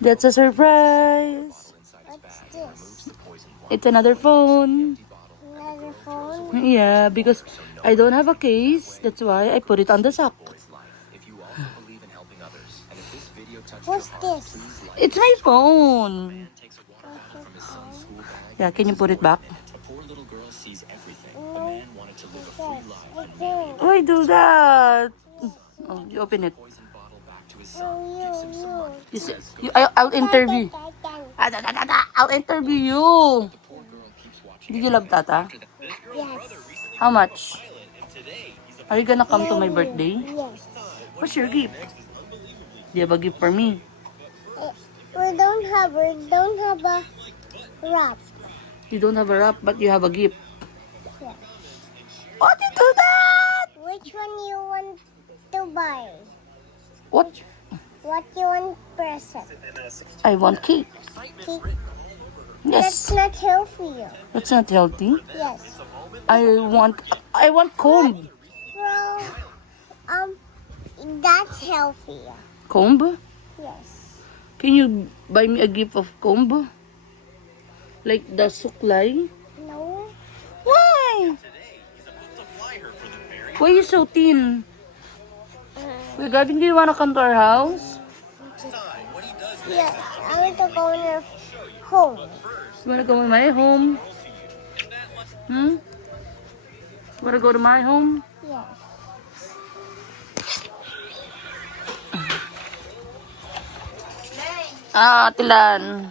That's a surprise. What's this? It's another phone. Another phone? Yeah, because I don't have a case. That's why I put it on the sock. What's this? It's my phone. Yeah, can you put it back? No. I can't. Why do that? Oh, you open it. You. You see, I'll interview. I'll interview you. Do you love Tata? Yes. How much? Are you gonna come to my birthday? Yes. What's your gift? Do you have a gift for me? We don't have a wrap. You don't have a wrap, but you have a gift. Yeah. What you do that? Which one you want to buy? What? What you want present? I want cake. Cake? Yes. That's not healthy. That's not healthy. Yes. I want comb. From that's healthy. Comb? Yes. Can you buy me a gift of comb? Like the suklay? No. Why? Why are you so thin? Wait, Gavin, do you wanna come to our house? Yes. I want to go in your home. You wanna go to my home? Wanna go to my home? Yes. Ah, Tilan.